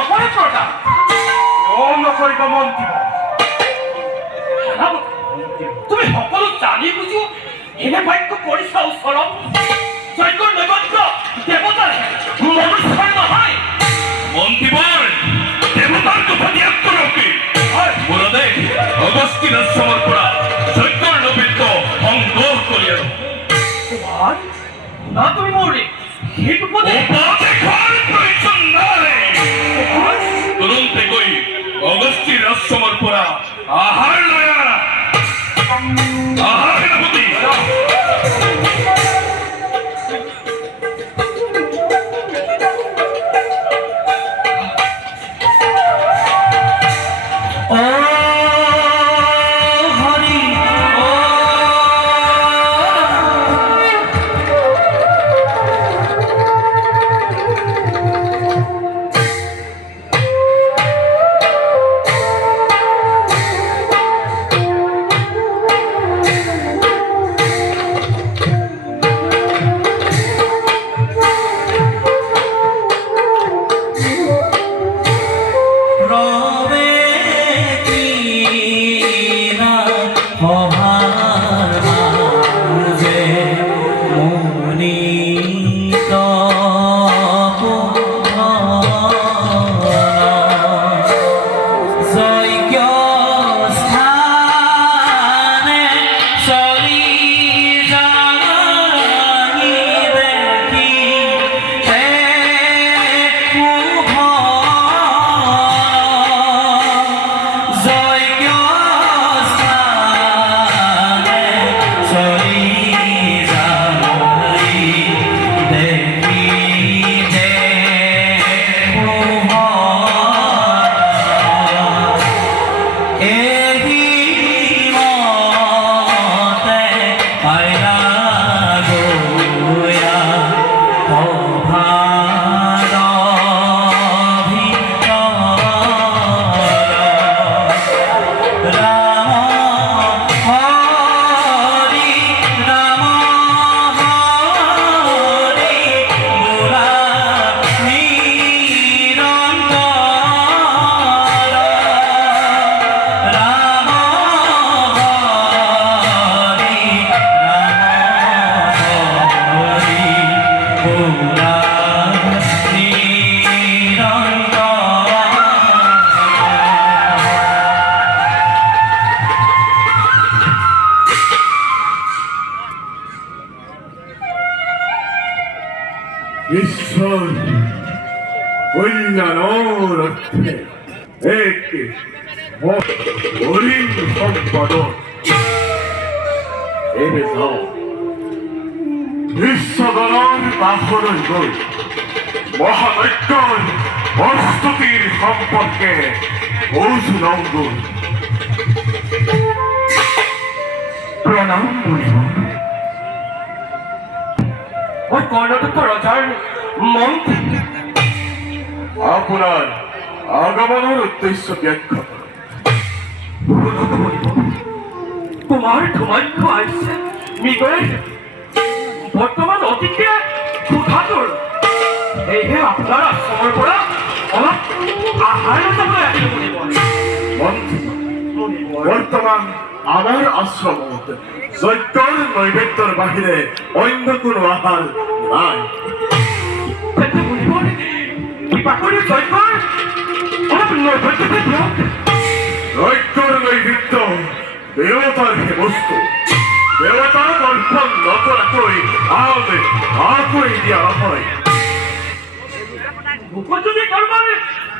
নকৰে প্ৰজা কিয় নকৰিব মন্ত্ৰী তুমি সকলো জানি বুজিও এনে বাক্য কৰিছা ওচৰত যজ্ঞৰ নৈবদ্য দেৱতাৰ মনুষ্যৰ নহয় মন্ত্ৰীবৰ দেৱতাৰ কথা ত্যাগ কৰকে মুৰদে অগস্তিন আশ্ৰমৰ পৰা যজ্ঞৰ নৈবদ্য সংগ্ৰহ কৰি আনো তোমাৰ না তুমি মোৰ সেইটো উপদেশ প্ৰয়োজন নাই তুৰন্তে গৈ অগস্তিন আশ্ৰমৰ পৰা আহাৰ লৈ আনা আহাৰ সেনাপতি ঈশ্বর কল্যাণর অর্থে এক হরিণ সম্পাদন এবে যাও বিশ্বগণর বাহন গৈ মহাযজ্ঞর প্রস্তুতির সম্পর্কে বুঝ নঙ্গুন প্ৰণাম কৰিব মই কৰ্ণাটক ৰজাৰ মন্ত্ৰী আপনার আগমনের উদ্দেশ্য ব্যাখ্যা তোমাৰ ধৰ্মাধ্য আহিছে মৃগয়ে বৰ্তমান অতিকে ক্ষুধাতুৰ সেয়েহে আপোনাৰ আশ্ৰমৰ পৰা অলপ আহাৰ যাবলৈ আহিব মন্ত্রী বর্তমান আমার আশ্রমত যজ্ঞর নৈবেদ্যর বাহিরে অন্য কোনো আহার নাই যজ্ঞর নৈবেদ্য দেবতার বস্তু দেবতা দর্শন নকরাকৈ আকৈ দিয়া হয় যদি কাৰোবাৰ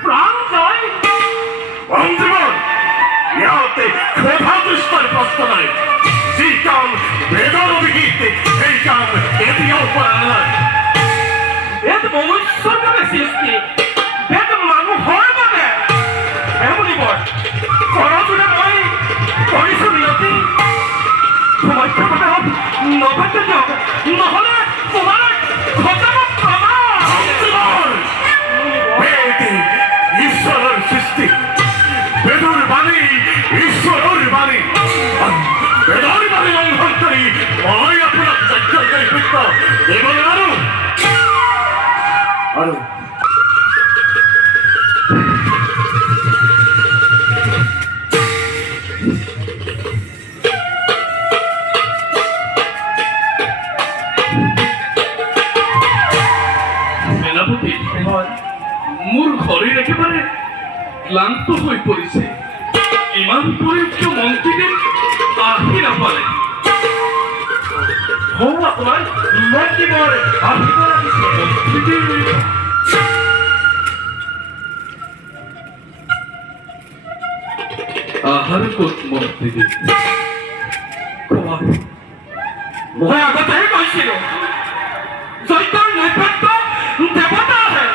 প্ৰাণ যায় মন্ত্রীগণ ইয়াতে ক্ষোভা দুষ্টর প্রশ্ন নাই যি কাম বেদর অভিগীত সেই কাম এতিয়াও করা নাই বেদ মনুষ্যৰ বাবে সৃষ্টি বেদ মানুহৰ বাবে এমনিবৰ কৰজোৰে মই কৰিছোঁ নিয়তি সমস্যাৰ বাবে নবেদ্য দিয়ক নহ'লে তোমাৰ ঘটাব প্ৰমাণ বেদ ঈশ্বৰৰ সৃষ্টি বেদৰ বাণী ঈশ্বৰৰ বাণী বেদৰ বাণী লঙ্ঘন কৰি মই আপোনাক যজ্ঞৰ নৈবেদ্য দিব নোৱাৰো আৰু মোৰ ঘরের একেবারে ক্লান্ত হয়ে পড়েছে ইমান পরীক্ষা মন্ত্রীদের আহি নাপালে হওঁ আপোনাৰ মন্ত্ৰীবৰ আহিব লাগিছে মন্ত্রীদের আহার ক'ত মন্ত্রীদের মই আগতেহে কৈছিলো যজ্ঞৰ নৈবেদ্য দেৱতা আহে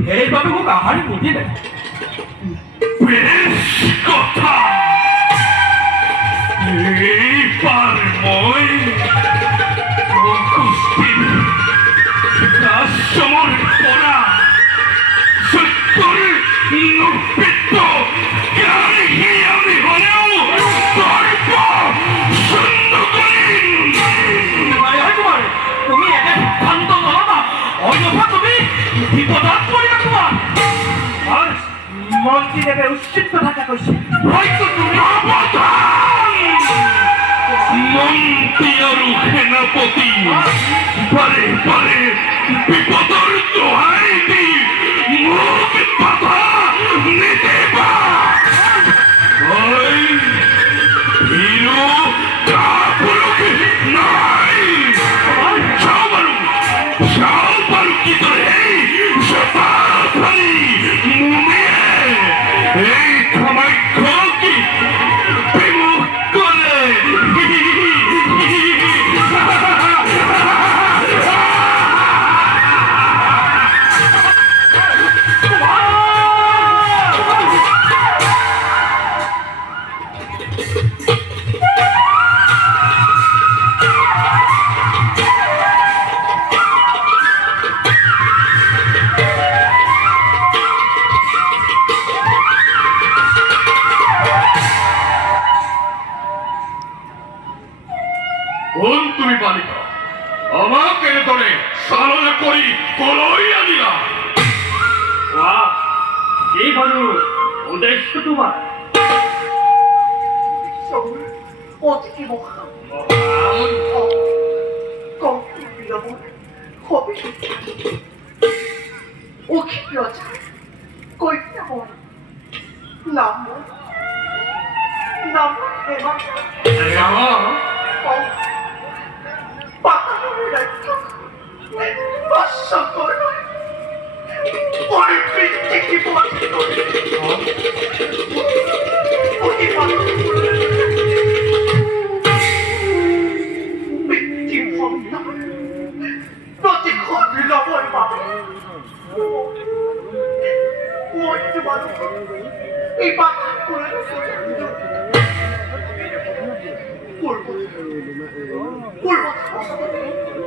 সেইবাবে মোক আহাৰ নিদিলে বেশ কথা এইবার মই অগস্তির আশ্রমর পরা সত্যর নৈবেদ্য জ্ঞানী আমি হলেও তর্ক সুন্দর করিম তোমাৰ তুমি এনে সিদ্ধান্ত নলবা অন্যথা তুমি বিপদত পৰিবা তোমাৰ আৰু মন্ত্ৰীদেৱে উচিত কথা কৈছে হয়তো তুমি মন্ত্রী আৰু সেনাপতি বারে বারে বিপদৰ দোহাই দি মোক বাধা নিদিবা হয় হিৰো কাপুৰুষ নাই চাও পাৰো কি তোৰ এই সপাফালি মুমিয়ে এই ধৰ্মাখ্য কি বিমুখ কৰে কোন তুমি বালিকা আমাকে ধরে সালনা করি কলই আনিলা এই বাৰু উদ্দেশ্য তোমাৰ 어떻게 먹어? 꽁기 빌어보는 호비 오기 여자 꼴찌나보는 나무 대박 바다를 맞서 걸어 얼핏 찍기 보았어 어디 봐도 너지 거들러 버리마 뭔지 말고 이 바닥을 꿀벌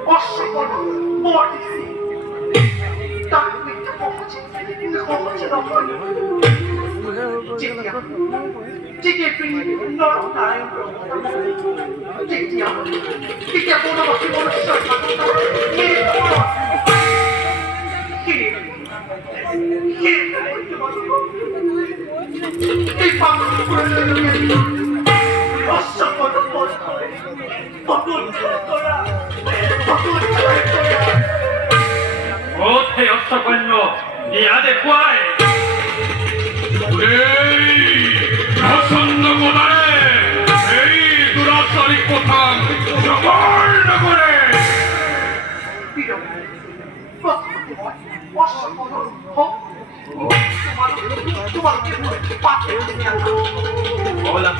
어서거나 머리지 딱 밑에 거거지 넣어버려 찌개 빙이 너랑 나랑 찌개야 찌개 보다가 기본을 시작하는 이 방을 어서거나 어태였어군요 이 아들 구하래 এই প্রসন্ন গোদারে এই দুরাচারী কোথান জবর নগরে Hola.